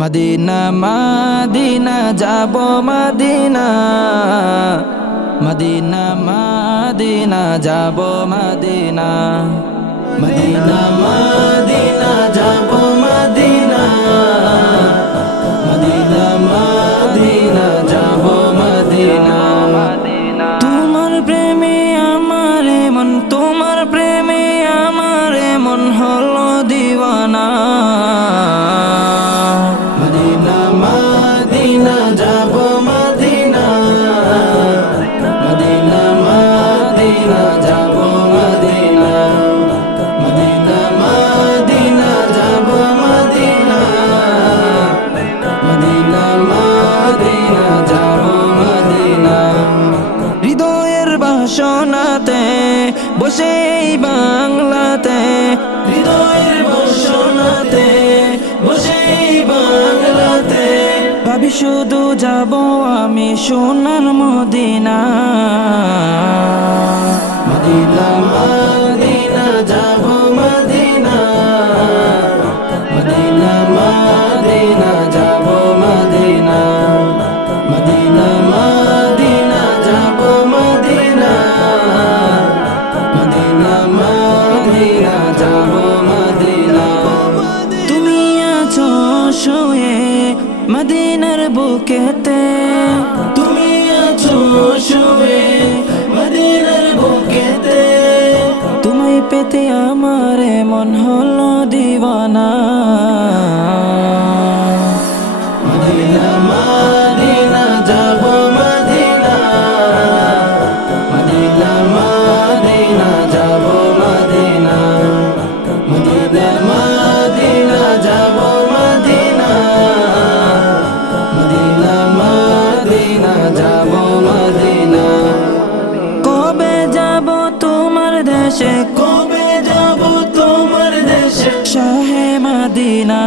Medina Medina যাব Medina, Medina Medina যাব Medina, Medina Medina যাব মদিনা, মদিনা মদিনা যাব মদিনা। তোমার প্রেমে আমার মন, তোমার প্রেমে আমার মন হলো দিওয়ানা। মদিনা মদিনা যাব মদিনা, মদিনা মদিনা যাব মদিনা, মদিনা মদিনা যাব মদিনা, মদিনা মদিনা যাব মদিনা। হৃদয়ের বাসনাতে বসে এই বাংলাতে, হৃদয়ের বাসনাতে বসে এই বাংলাতে, ভাবি শুধু যাব আমি সোনার মদিনা। মদিনা মদিনা যাব মদিনা, মদিনা মদিনা যাব মদিনা, মদিনা মদিনা যাব মদিনা, মদিনা মদিনা যাব মদিনা। তুমি আছো শুয়ে মদিনার বুকেতে, তুমি আছো শুয়ে মদিনার বুকেতে, তোমায় পেতে আমার মন হলো দিওয়ানা। মদিনা মদিনা যাব মদিনা, মদিনা মদিনা যাব মদিনা, মদিনা মদিনা যাব মদিনা, মদিনা মদিনা যাব মদিনা। কবে যাব তোমার দেশে, কবে যাব তোমার দেশে, শাহে মদিনা।